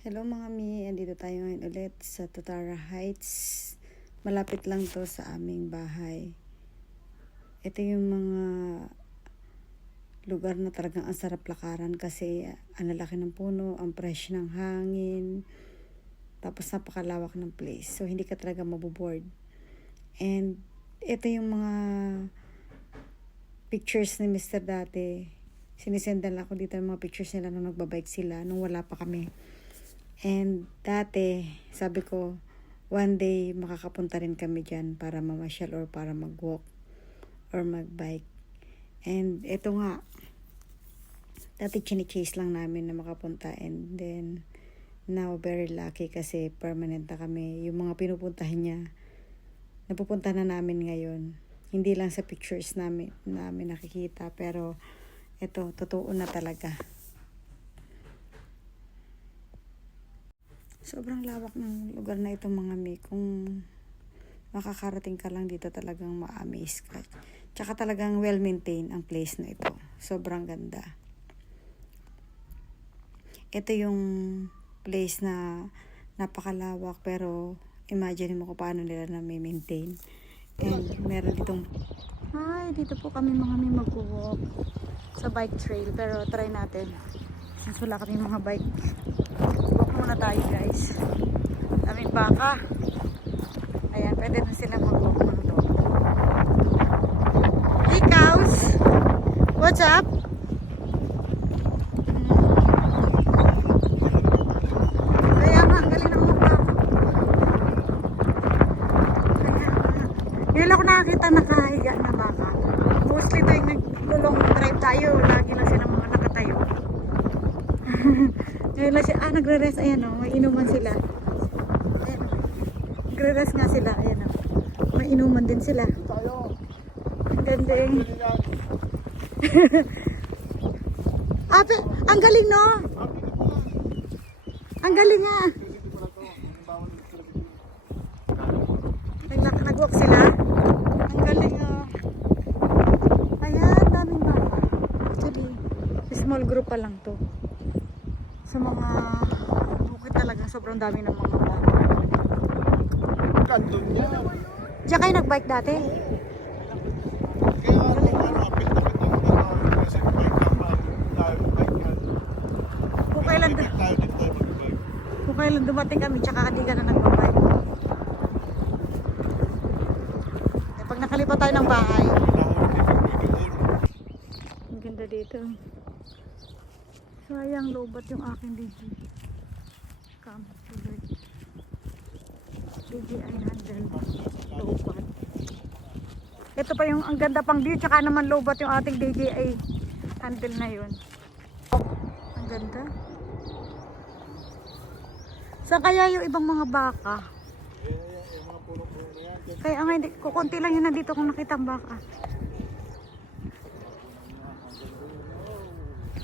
Hello mga mi, andito tayo ngayon ulit sa Tutara Heights. Malapit lang to sa aming bahay. Ito yung mga lugar na talagang ang sarap lakaran kasi ang lalaki ng puno, ang fresh ng hangin, tapos napakalawak ng place. So hindi ka talaga maboboard. And ito yung mga pictures ni Mr. dati. Sinisendan ako dito yung mga pictures nila nung nagbabike sila, nung wala pa kami. And dati, sabi ko, one day makakapunta rin kami dyan para mamasyal or para mag-walk or mag-bike. And ito nga, dati chine-chase lang namin na makapunta. And then, now very lucky kasi permanent na kami. Yung mga pinupuntahan niya, napupunta na namin ngayon. Hindi lang sa pictures namin nakikita, pero ito, totoo na talaga. Sobrang lawak ng lugar na ito mga mi. Kung makakarating ka lang dito talagang ma-amaze ka. Tsaka talagang well-maintained ang place na ito. Sobrang ganda. Ito yung place na napakalawak pero imagine mo kung paano nila na-maintain. And meron ditong... Hi, dito po kami mga mi mag-walk sa bike trail. Pero try natin. Since wala kami mga bike. Walk muna tayo guys. Daming baka. Ayan, pwede na sila mag-walk ng doon. Hey cows! What's up? Kaya nga, ang galing ng mukha. Ngayon ako nakakita nakahiga na baka. Mostly tuwing nag-long drive tayo, lagi lang silang mga nakatayo. Ngayon lang siya, nagre-rest, ayan o, may inuman sila. Ayan, nagre-rest nga sila, ayan o. May inuman din sila. Ang gandeng. Ape, ang galing no? Ang galing nga. Nag-walk sila. Ang galing o. Ayan, daming ba. Actually, small group pa lang to. Sa mga bukid talaga sobrang dami ng mga baka. Kanto niya. Diyan kayo nag-bike dati? Kung kailan dumating kami, tsaka hindi ka na nag-bike. Eh, pag nakalipat tayo ng bahay. Ang ganda dito. Sayang, lobat yung aking DJI. DJI handle. Lobat. Ito pa yung ang ganda pang view, tsaka naman lobat yung ating DJI handle na yun. Ang ganda. Saan kaya yung ibang mga baka? Kaya nga hindi, kukunti lang yun nandito kung nakita ang baka.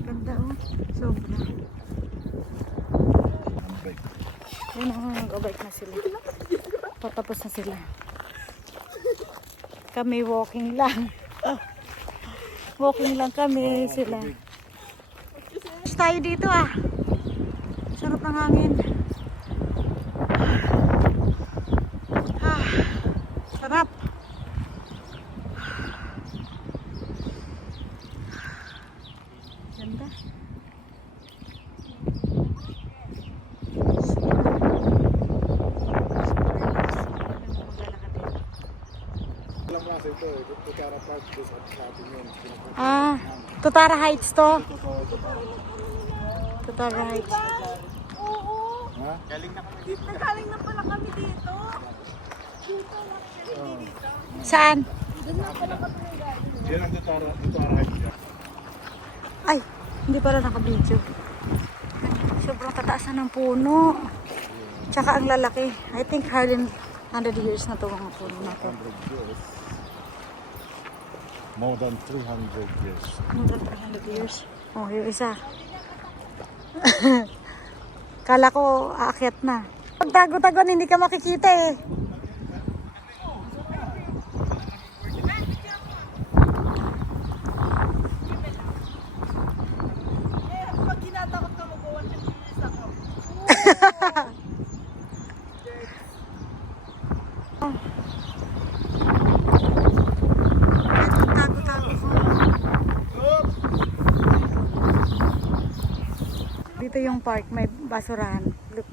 Ganda oh. Sobra. Ayun na, nag-bike na sila. Patapos na sila. Kami walking lang. Walking lang kami sila. Tayo dito ah. Sarap ng hangin. Sarap. Ganda. Tutara Heights to. Tutara Heights. Oo. Galing na kami dito. Nagaling na pala kami dito. Dito lang. Dito. Saan? Doon na pala kami nagaling. Yan ang Tutara Heights niya. Ay, hindi pala naka-video. Sobrang tataas na ng puno. Tsaka ang lalaki. I think 100 years na to mga puno na to. 100 years. More than 300 years. More than 300 years. Oh, yung isa. Kala ko aakyat na. Pag tago-tagon hindi ka makikita eh. Pag kinatakot ka mag-1 years ako. yung park, may basurahan. Look,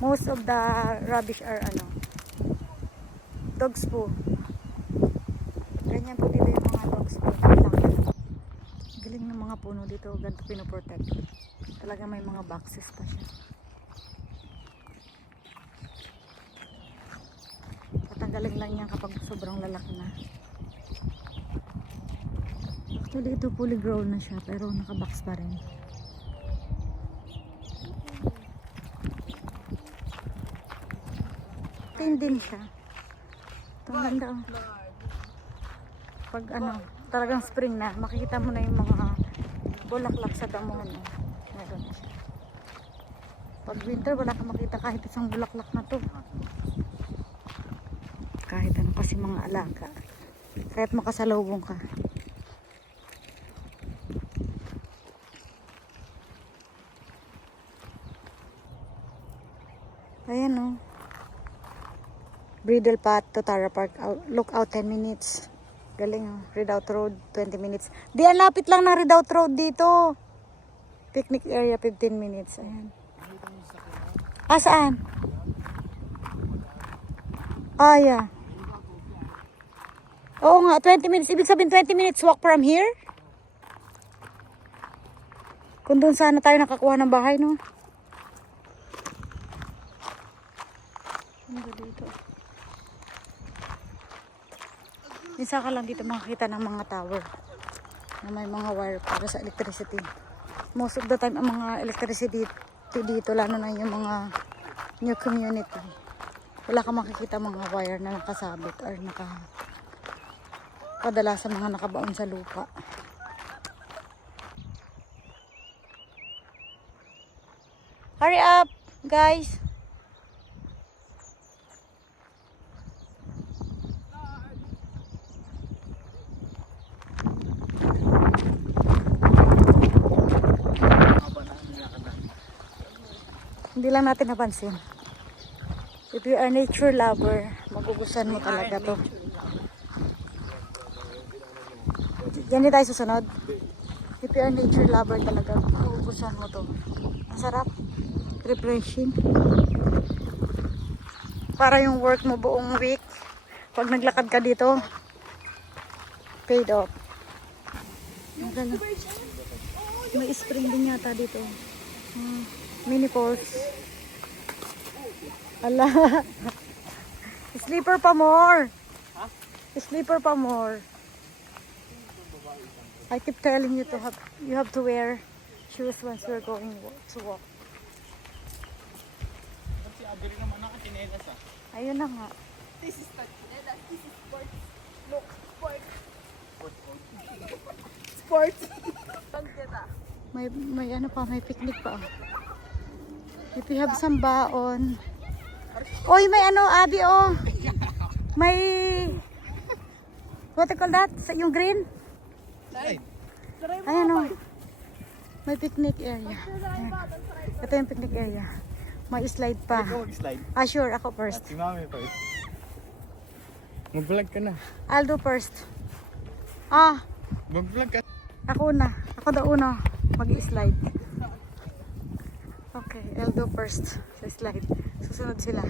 most of the rubbish are dogs po. Ganyan po dito yung mga dogs po. Galing ng mga puno dito, ganito pinoprotect. Talaga may mga boxes pa siya. Tatanggalin lang yan kapag sobrang lalaki na. Actually ito fully grown na siya pero nakabox pa rin. Tin din siya. Ito ang ganda oh. Pag talagang spring na, makikita mo na yung mga bulaklak sa damo. Meron na siya. Pag winter, wala kang makita kahit isang bulaklak na to. Kahit ano kasi mga alaga. Kahit makasalubong ka. Ayan o. Bridle path to Tara Park. Look out 10 minutes. Galing o. Redoubt Road 20 minutes. Di, ang lapit lang ng Redoubt Road dito. Picnic area 15 minutes. Ayan. Ah, saan? Ah, yeah. Oo nga, 20 minutes. Ibig sabihin 20 minutes walk from here? Kung doon sana tayo nakakuha ng bahay, no? Ano dito? Minsan ka lang dito makakita ng mga tower na may mga wire para sa electricity. Most of the time, ang mga electricity dito, lalo na yung mga new community, wala ka makikita mga wire na nakasabit or padala sa mga nakabaon sa lupa. Hurry up, guys! Hindi lang natin napansin. If you are nature lover, magugustuhan mo talaga to. Yan din tayo susunod. If you are nature lover talaga, magugustuhan mo to. Masarap. Refreshing. Para yung work mo buong week, pag naglakad ka dito, paid off. May spring din yata dito. Mini falls. Ala. Sleeper pa more. Huh? Sleeper pa more. I keep telling you you have to wear shoes once we're going to walk. Ayun na nga. This is not chinelas, this is sports. Look, sports. Sports. May ano pa, may picnic pa. If you have some baon. Oy, may ano, Abi, oh. May, what do you call that? Yung green? Ayan, oh. May picnic area. Ayan. Ito yung picnic area. May slide pa. Ikaw mag-slide. Ah, sure. Ako first. Si Mami first. Mag-vlog ka na. I'll do first. Ah, Mag-vlog ka. ako una. Ako daw una. Mag-slide. Okay, I'll do first. Sa slide. Susunod sila.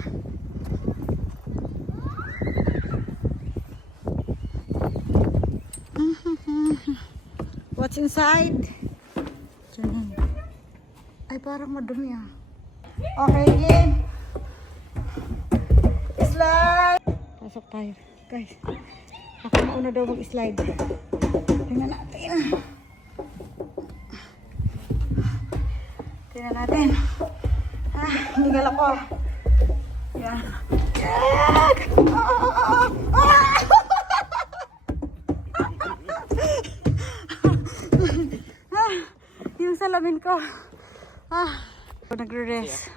What's inside? Diyan. Ay, parang madumi ah. Okay, game. Slide! Pasok tayo. Guys, ako na una daw mag-slide. Tingnan natin. Tingnan natin. Ah, hinigal ako. Yan. Yung salamin ko. Nagre-rest.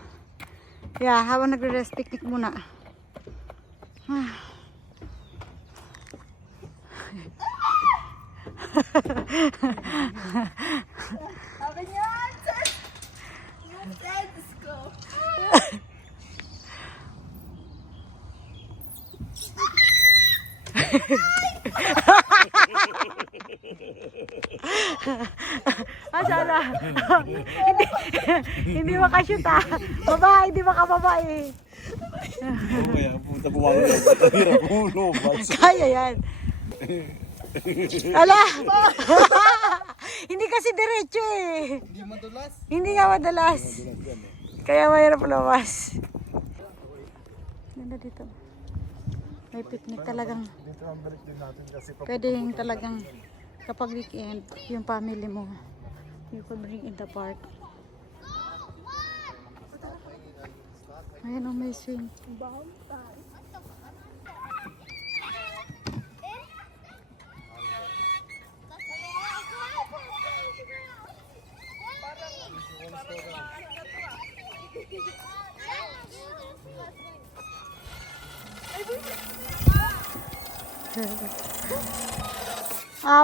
Yeah, habang nagre-rest, picnic muna. Sabi niya, let's go. Sabi na. hindi, hindi makashoot ah. Babae, hindi makababae. Kaya puta buwangan. Hirap ulo. Kaya yan. Ala! Hindi kasi diretso eh. Hindi madulas. Hindi nga madalas. Kaya mahirap lumabas. Ganda dito. May picnic talagang. Dito ang balik din natin kasi Pwedeng talagang kapag weekend, yung family mo, you could bring in the park. Ayan o, may swing.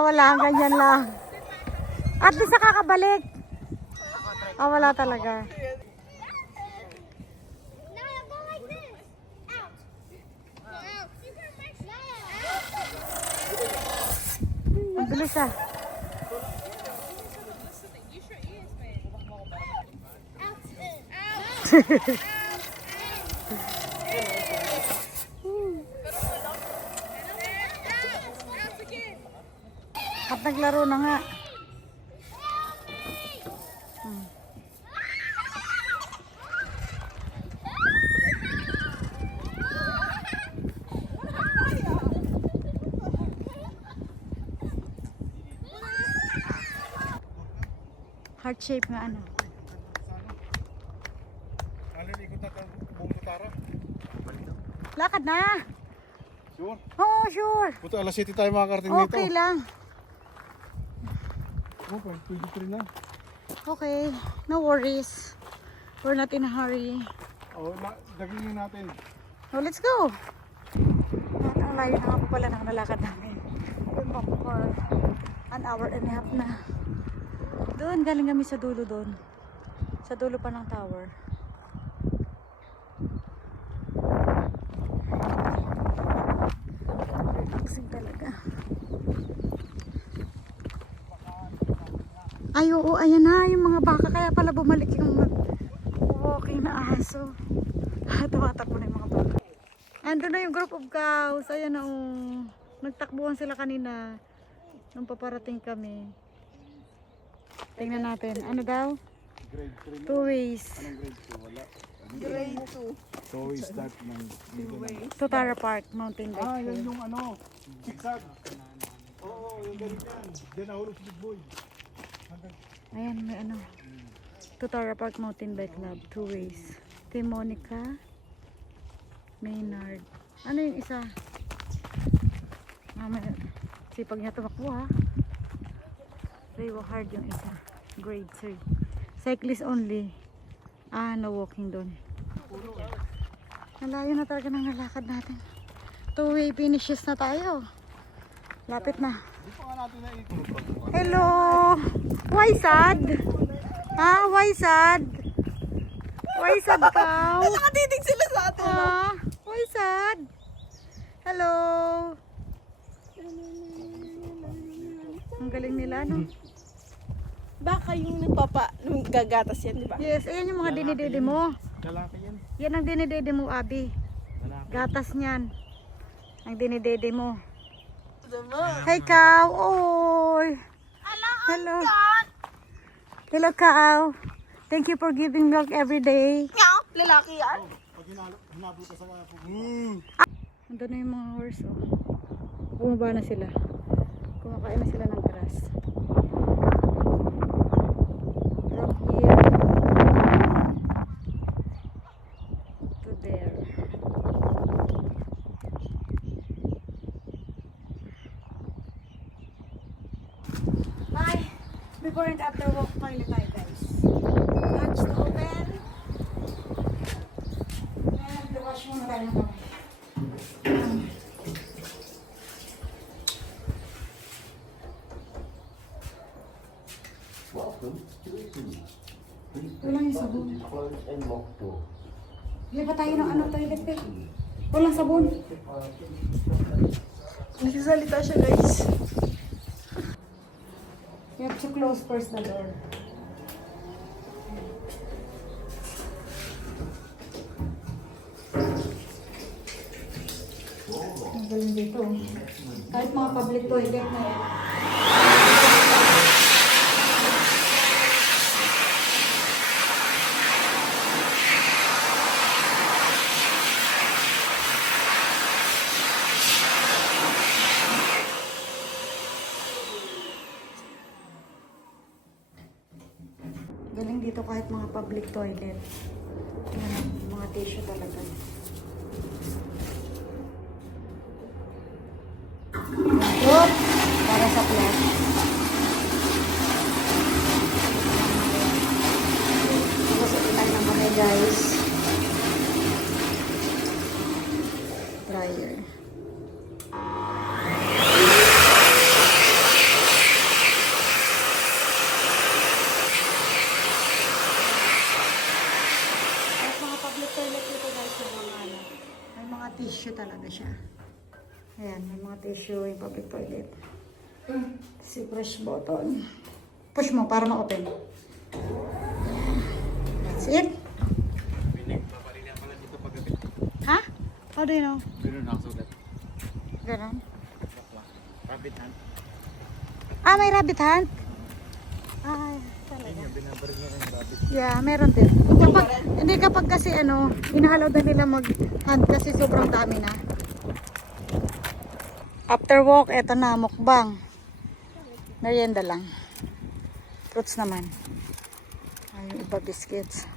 Wala. Ganyan lang. At least nakakabalik. Wala talaga. Ang bilis ah. At naglaro na nga. Heart shape nga ano. Alin ikot na ito buong Tutara. Lakad na. Sure. Oo, sure. Puta alas 7 tayo makakarating dito. Okay lang. Okay, 23 na. Okay, no worries. We're not in a hurry. Dagingin natin. So let's go. At ang layo na nga po pala ng nalakad namin. We're back for an hour and a half na. Doon, galing kami sa dulo doon. Sa dulo pa ng tower. Relaxing talaga. Ay, oo, ayan na yung mga baka. Kaya pala bumalik yung walking na aso. Tumatakbo na yung mga baka. Ando na yung group of cows. Ayan na, oh. Nagtakbuhan sila kanina. Nung paparating kami. Tingnan natin. Ano daw? Grade 3 2 ways. Anong grade 2? Wala. Grade 2. So we start ng Tutara Park, Mountain Bike yan Trail. yung ano. Zigzag. Oo, yung galing yan. Diyan nahulog si Big Boy. Ayan, may ano. Tutara Park Mountain Bike Club. 2 ways. Kay Monica. Maynard. Ano yung isa? Sipag niya tumakbo ha. Rewa hard yung isa. Grade 3. Cyclist only. No walking doon. Nalayo na talaga ng nalakad natin. 2-way finishes na tayo. Lapit na. Di pa nga natin naikot. Hello! Why sad? Why sad? Why sad ka? Nakatitig sila sa atin. Why sad? Hello! Ang galing nila, no? Baka yung nung gagatas yan, di ba? Yes, ayan yung mga dinidede mo. Lalaki yan. Yan ang dinidede mo, Abi. Gatas niyan. Ang dinidede mo. Hi, cow. Oy. Hello. Hello, cow. Thank you for giving milk every day. Meow! Lalaki yan. Pag hinabol ka sa mga Andun na yung mga horse, oh. Bumaba na sila. Kumakain na sila ng grass. From here to there. Bye! Before and after walk, toilet tayo, guys. Lunch to open. And wash muna tayo ng kamay. Walang yung sabon. Hindi ba tayo ng ano toilet eh? Walang sabon. Nagsasalita siya, guys. You have to close first the door. Ang galing dito. Kahit mga public toilet na yan. Galing dito kahit mga public toilet. Yan, mga tissue talaga. Good. Para sa flat. Tapos ilan naman eh guys. Dryer. At mga public toilet dito guys, may mga tissue talaga siya. Ayan, may mga tissue yung public toilet. Si push button. Push mo para ma-open. That's it. Ha? How do you know? Ganon. Rabbit hunt. Ah, may rabbit hunt? Ay, talaga. Binabaril niya yung rabbit. Yeah, meron din. Hindi kapag kasi inahalaw na nila mag-hunt kasi sobrang dami na. After walk, eto na, mukbang. Merienda lang. Fruits naman. Ay, yung iba biscuits.